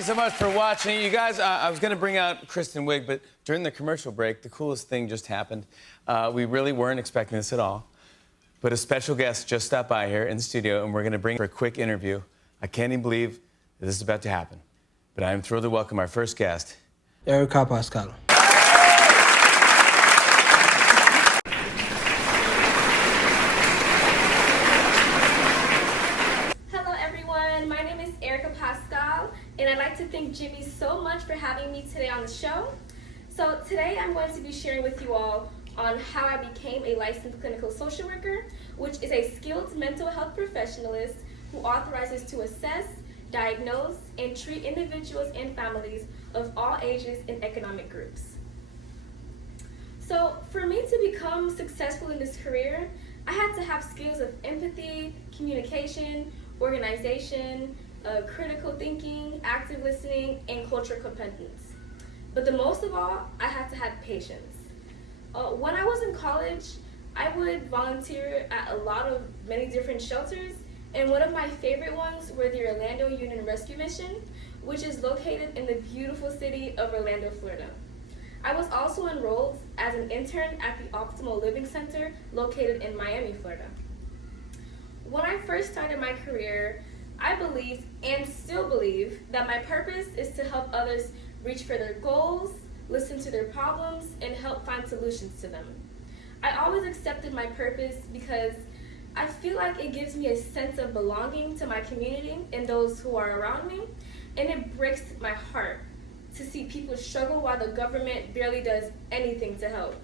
you so much for watching. You guys, I was going to bring out Kristen Wiig, but during the commercial break, the coolest thing just happened. We really weren't expecting this at all. But a special guest just stopped by here in the studio, and we're going to bring her a quick interview. I can't even believe that this is about to happen. But I am thrilled to welcome our first guest, Erica Pascal. Hello everyone, my name is Erica Pascal, and I'd like to thank Jimmy so much for having me today on the show. So today I'm going to be sharing with you all on how I became a licensed clinical social worker, which is a skilled mental health professionalist who authorizes to assess, diagnose, and treat individuals and families of all ages and economic groups. So for me to become successful in this career, I had to have skills of empathy, communication, organization, critical thinking, active listening, and cultural competence. But the most of all, I had to have patience. When I was in college, I would volunteer at many different shelters, and one of my favorite ones were the Orlando Union Rescue Mission, which is located in the beautiful city of Orlando, Florida. I was also enrolled as an intern at the Optimal Living Center located in Miami, Florida. When I first started my career, I believed and still believe that my purpose is to help others reach for their goals, listen to their problems, and help find solutions to them. I always accepted my purpose because I feel like it gives me a sense of belonging to my community and those who are around me, and it breaks my heart to see people struggle while the government barely does anything to help.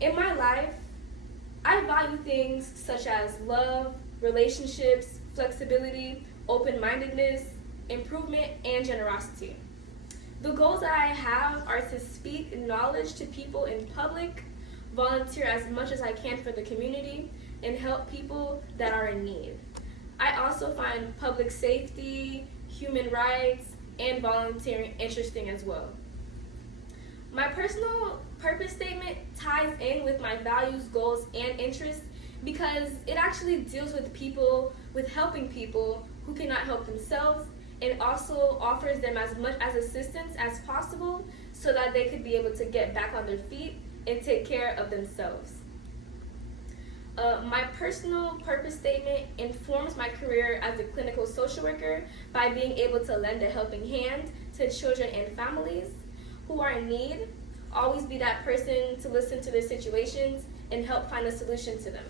In my life, I value things such as love, relationships, flexibility, open-mindedness, improvement, and generosity. The goals that I have are to speak knowledge to people in public, volunteer as much as I can for the community, and help people that are in need. I also find public safety, human rights, and volunteering interesting as well. My personal purpose statement ties in with my values, goals, and interests because it actually deals with people, with helping people who cannot help themselves, and also offers them as much as assistance as possible so that they could be able to get back on their feet and take care of themselves. My personal purpose statement informs my career as a clinical social worker by being able to lend a helping hand to children and families who are in need, always be that person to listen to their situations and help find a solution to them,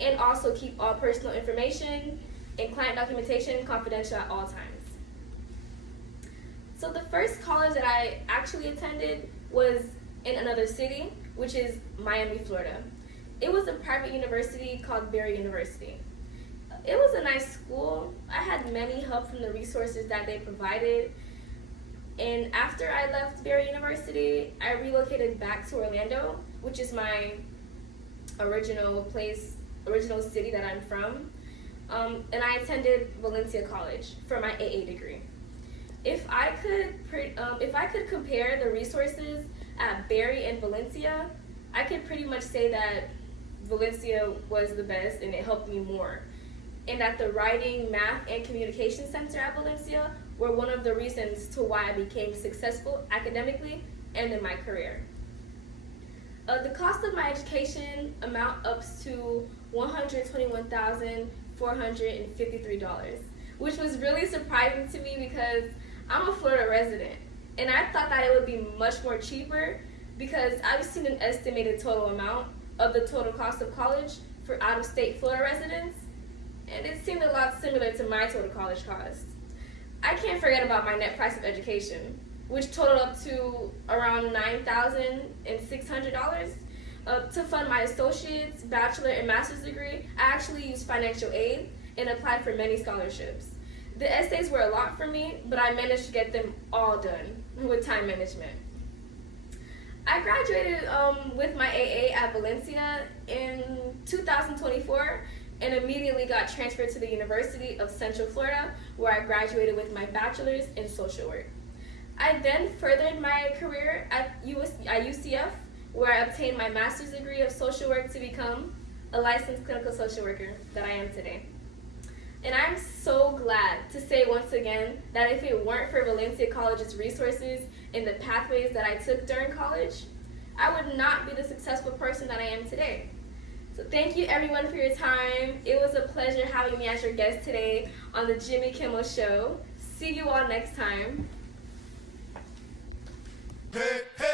and also keep all personal information and client documentation confidential at all times. So the first college that I actually attended was in another city, which is Miami, Florida. It was a private university called Barry University. It was a nice school. I had many help from the resources that they provided. And after I left Barry University, I relocated back to Orlando, which is my original city that I'm from. And I attended Valencia College for my AA degree. If I could compare the resources at Barry and Valencia, I could pretty much say that Valencia was the best and it helped me more. And that the Writing, Math, and Communication Center at Valencia were one of the reasons to why I became successful academically and in my career. The cost of my education amount up to $121,453, which was really surprising to me because I'm a Florida resident, and I thought that it would be much more cheaper because I've seen an estimated total amount of the total cost of college for out-of-state Florida residents, and it seemed a lot similar to my total college cost. I can't forget about my net price of education, which totaled up to around $9,600. To fund my associate's, bachelor, and master's degree, I actually used financial aid and applied for many scholarships. The essays were a lot for me, but I managed to get them all done with time management. I graduated with my AA at Valencia in 2024 and immediately got transferred to the University of Central Florida, where I graduated with my bachelor's in social work. I then furthered my career at UCF, where I obtained my master's degree of social work to become a licensed clinical social worker that I am today. And I'm so glad to say once again that if it weren't for Valencia College's resources and the pathways that I took during college, I would not be the successful person that I am today. So thank you everyone for your time. It was a pleasure having me as your guest today on the Jimmy Kimmel Show. See you all next time. Hey, hey.